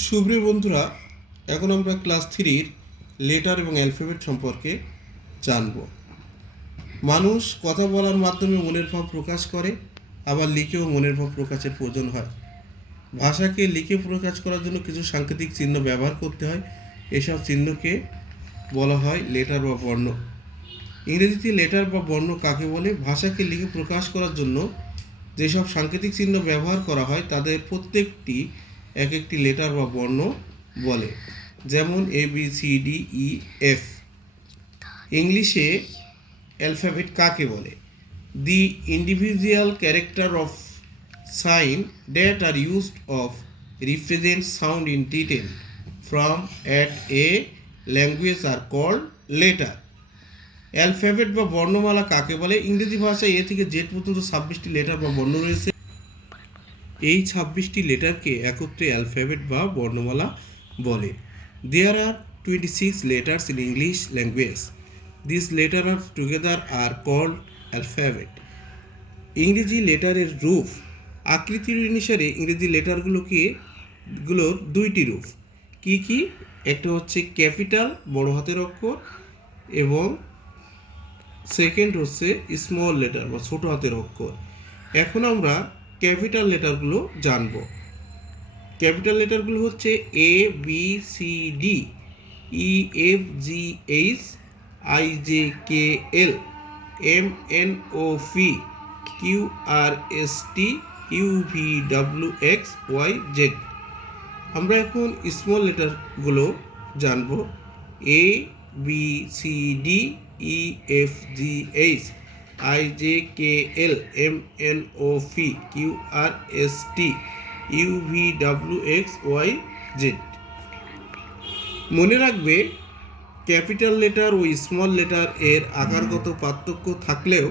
সুপ্রিয় বন্ধুরা, এখন আমরা ক্লাস 3-র লেটার এবং অ্যালফাবেট সম্পর্কে জানব। মানুষ কথা বলার মাধ্যমে মনের ভাব প্রকাশ করে, আবার লিখেও মনের ভাব প্রকাশের প্রয়োজন হয়। ভাষাকে লিখে প্রকাশ করার জন্য কিছু সাংকেতিক চিহ্ন ব্যবহার করতে হয়। এসব চিহ্নকে বলা হয় লেটার বা বর্ণ। ইংরেজিতে লেটার বা বর্ণ কাকে বলে? ভাষাকে লিখে প্রকাশ করার জন্য যেসব সাংকেতিক চিহ্ন ব্যবহার করা হয় তাদের প্রত্যেকটি এক একটি লেটার বা বর্ণ বলে। যেমন ABCDEF। ইংলিশে অ্যালফাবেট কাকে বলে? The individual character of sign that are used of represent sound in detail from at a language are called letter. Alphabet বা বর্ণমালা কাকে বলে? ইংরেজি ভাষায় এ থেকে জেড পর্যন্ত 26টি লেটার বা বর্ণ রয়েছে। এই 26টি লেটারকে একত্রে অ্যালফাবেট বা বর্ণমালা বলে। দেয়ার আর 26 letters in English language. These letters are together are called alphabet. ইংরেজি লেটারের রূপ আকৃতির অনুসারে ইংরেজি লেটারগুলোর দুইটি রূপ। কি কি? একটা হচ্ছে ক্যাপিটাল বড় হাতের অক্ষর এবং সেকেন্ড হচ্ছে স্মল লেটার বা ছোট হাতের অক্ষর। এখন আমরা ক্যাপিটাল লেটারগুলো জানব। ক্যাপিটাল লেটারগুলো হচ্ছে ABCD, EFGH, IJKL, MNOP, QRST, UVWXYZ। আমরা এখন স্মল লেটারগুলো জানব। ABCD, EFGH, IJKL, MNOP, QRST, UVWXYZ। মনে রাখবে, ক্যাপিটাল লেটার ও স্মল লেটার এর আকারগত পার্থক্য থাকলেও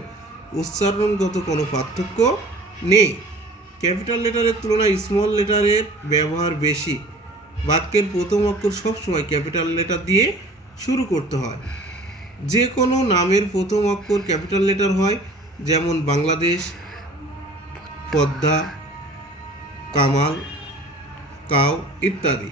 উচ্চারণগত কোনো পার্থক্য নেই। ক্যাপিটাল লেটারের তুলনায় স্মল লেটারের ব্যবহার বেশি। বাক্যের প্রথম অক্ষর সবসময় ক্যাপিটাল লেটার দিয়ে শুরু করতে হয়। যে কোনো নামের প্রথম অক্ষর ক্যাপিটাল লেটার হয়, যেমন বাংলাদেশ, পদ্মা, কামাল, কাউ ইত্যাদি।